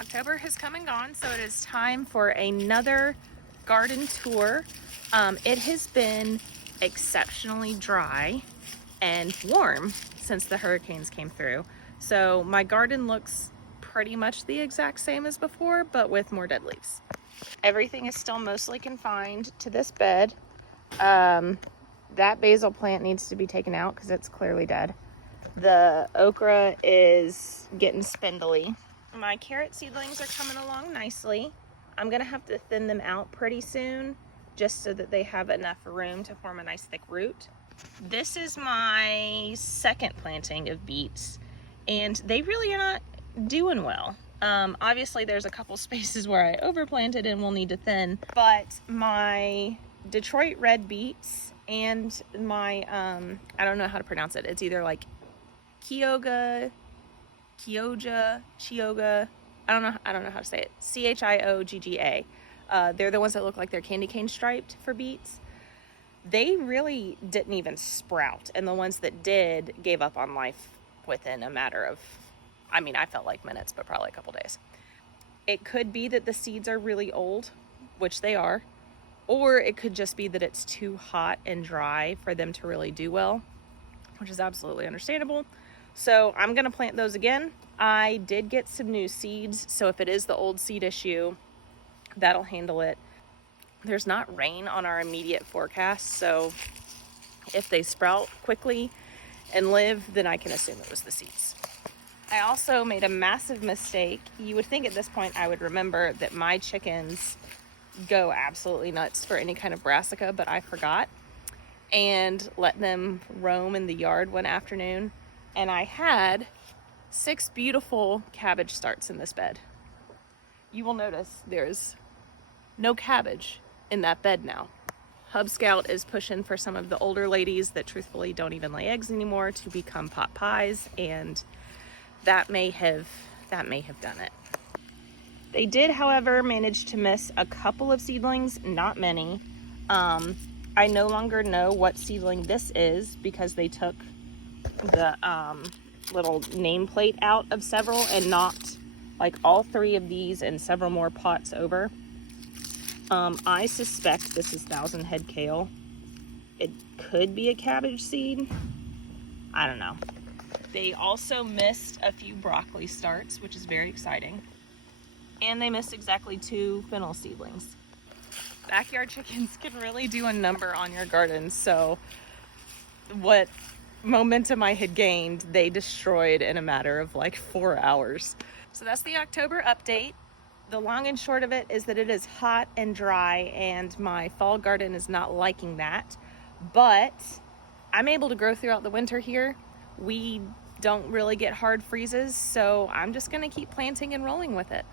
October has come and gone, so it is time for another garden tour. It has been exceptionally dry and warm since the hurricanes came through. So my garden looks pretty much the exact same as before, but with more dead leaves. Everything is still mostly confined to this bed. That basil plant needs to be taken out because it's clearly dead. The okra is getting spindly. My carrot seedlings are coming along nicely. I'm gonna have to thin them out pretty soon just so that they have enough room to form a nice thick root. This is my second planting of beets, and they really are not doing well. Obviously there's a couple spaces where I overplanted and will need to thin, but my Detroit red beets and my, I don't know how to pronounce it. It's either like Chioggia, I don't know how to say it. Chiogga. They're the ones that look like they're candy cane striped for beets. They really didn't even sprout, and the ones that did gave up on life within a matter of, I mean, I felt like minutes, but probably a couple days. It could be that the seeds are really old, which they are, or it could just be that it's too hot and dry for them to really do well, which is absolutely understandable. So I'm gonna plant those again. I did get some new seeds, so if it is the old seed issue, that'll handle it. There's not rain on our immediate forecast, so if they sprout quickly and live, then I can assume it was the seeds. I also made a massive mistake. You would think at this point I would remember that my chickens go absolutely nuts for any kind of brassica, but I forgot and let them roam in the yard one afternoon, and I had 6 beautiful cabbage starts in this bed. You will notice there's no cabbage in that bed now. Hub Scout is pushing for some of the older ladies that truthfully don't even lay eggs anymore to become pot pies, and that may have done it. They did, however, manage to miss a couple of seedlings, not many. I no longer know what seedling this is because they took the little nameplate out of several and knocked like all 3 of these and several more pots over. I suspect this is 1,000 head kale. It could be a cabbage seed. I don't know. They also missed a few broccoli starts, which is very exciting. And they missed exactly 2 fennel seedlings. Backyard chickens can really do a number on your garden, so what momentum I had gained, they destroyed in a matter of like 4 hours. So that's the October update. The long and short of it is that it is hot and dry, and my fall garden is not liking that, but I'm able to grow throughout the winter here. We don't really get hard freezes, so I'm just gonna keep planting and rolling with it.